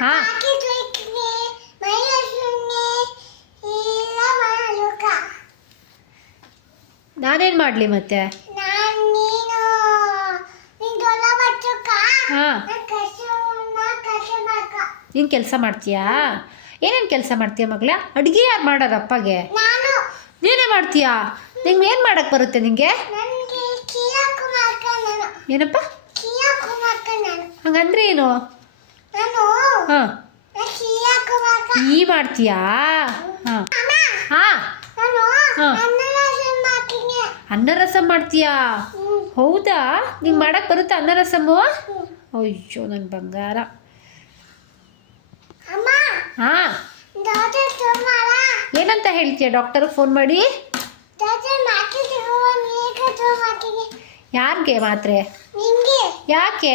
ಹಾ. ನಾನೇನು ಮಾಡಲಿ ಮತ್ತೆ? ಹಾಂ. ನೀನು ಕೆಲಸ ಮಾಡ್ತೀಯಾ? ಏನೇನು ಕೆಲಸ ಮಾಡ್ತೀಯ ಮಗಳ ಅಡುಗೆ ಯಾರು ಮಾಡೋದು ಅಪ್ಪಗೆ? ನಾನು. ಮಾಡ್ತೀಯಾ? ನಿಂಗೆ ಏನು ಮಾಡೋಕ್ಕೆ ಬರುತ್ತೆ ನಿಂಗೆ? ಏನಪ್ಪ? ಹಂಗಂದ್ರೆ ಏನು? ಹಾಂ. ಈ ಮಾಡ್ತೀಯಾ? ಹಾಂ. ಹಾಂ. ಹಾ. ಅನ್ನ ರಸಂ ಮಾಡ್ತೀಯಾ? ಹೌದಾ? ನಿಂಗೆ ಮಾಡಕ್ಕೆ ಬರುತ್ತಾ ಅನ್ನ ರಸಮ್ಮು ಹ್ಮ್. ಅಯ್ಯೋ ನನ್ನ ಬಂಗಾರ. ಹಾಂ. ಏನಂತ ಹೇಳ್ತೀಯ? ಡಾಕ್ಟರ್ ಫೋನ್ ಮಾಡಿ. ಯಾರಿಗೆ ಮಾತ್ರೆ? ಯಾಕೆ?